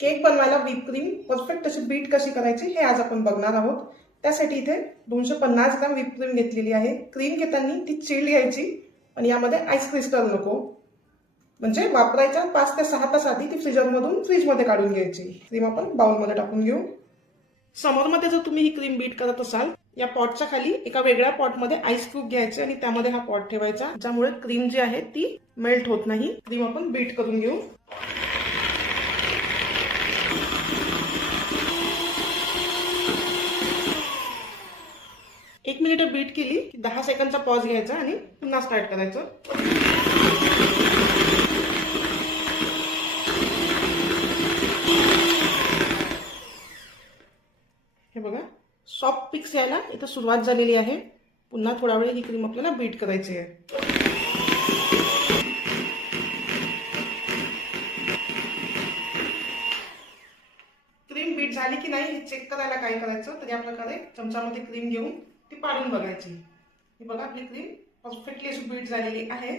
Cake बनवायला whip cream perfect अशी bit कशी करायची हे आज आपण बघणार आहोत। त्यासाठी इथे 250 ग्रॅम व्हिप क्रीम घेतलेली आहे। क्रीम घेताना ती चिल्ड घ्यायची आणि यामध्ये आईस क्रिस्टल नको, म्हणजे वापरायच्या 5 ते 6 तास आधी ती फ्रीजरमधून फ्रीजमध्ये काढून घ्यायची। क्रीम आपण बाउलमध्ये टाकून घेऊ। समोरमध्ये जर तुम्ही ही क्रीम बीट करत असाल, या पॉटच्या खाली एका वेगळ्या पॉटमध्ये आईस क्यूब घ्यायचे आणि त्यामध्ये हा पॉट ठेवायचा, ज्यामुळे क्रीम जी आहे ती मेल्ट होत नाही। क्रीम आपण बीट करून घेऊ। एक मिनिट बीट केली की 10 सेकंदचा पॉज घ्यायचा आणि पुन्हा स्टार्ट करायचं। हे बघा, सॉफ्ट पिक्स यायला इथं सुरुवात झालेली आहे। पुन्हा थोडा वेळ ही क्रीम आपल्याला बीट करायची आहे। क्रीम बीट झाली की नाही हे चेक करायला काय करायचं, तर या प्रकारे चमचामध्ये क्रीम घेऊन ती पाडून बघायची। ही बघा, आपली क्रीम परफेक्टली अशी बीट झालेली आहे।